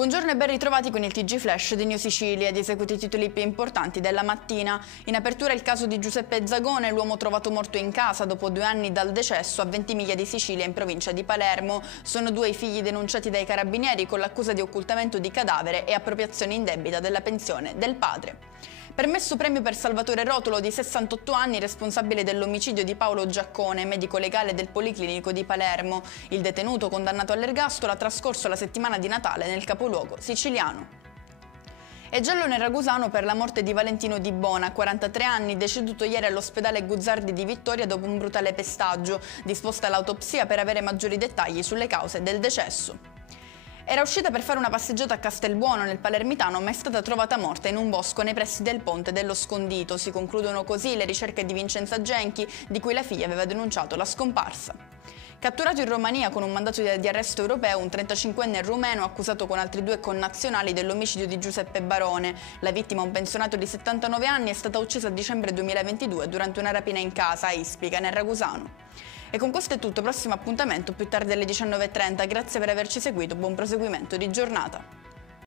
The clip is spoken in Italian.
Buongiorno e ben ritrovati con il TG Flash di New Sicilia ed eseguiti i titoli più importanti della mattina. In apertura il caso di Giuseppe Zagone, l'uomo trovato morto in casa dopo 2 anni dal decesso a Ventimiglia di Sicilia in provincia di Palermo. Sono 2 i figli denunciati dai carabinieri con l'accusa di occultamento di cadavere e appropriazione indebita della pensione del padre. Permesso premio per Salvatore Rotolo, di 68 anni, responsabile dell'omicidio di Paolo Giaccone, medico legale del Policlinico di Palermo. Il detenuto, condannato all'ergastolo, ha trascorso la settimana di Natale nel capoluogo siciliano. E giallo nel Ragusano per la morte di Valentino Di Bona, 43 anni, deceduto ieri all'ospedale Guzzardi di Vittoria dopo un brutale pestaggio. Disposta l'autopsia per avere maggiori dettagli sulle cause del decesso. Era uscita per fare una passeggiata a Castelbuono nel Palermitano, ma è stata trovata morta in un bosco nei pressi del ponte dello Scondito. Si concludono così le ricerche di Vincenza Genchi, di cui la figlia aveva denunciato la scomparsa. Catturato in Romania con un mandato di arresto europeo, un 35enne rumeno accusato con altri 2 connazionali dell'omicidio di Giuseppe Barone. La vittima, un pensionato di 79 anni, è stata uccisa a dicembre 2022 durante una rapina in casa a Ispica, nel Ragusano. E con questo è tutto, prossimo appuntamento più tardi alle 19:30. Grazie per averci seguito, buon proseguimento di giornata.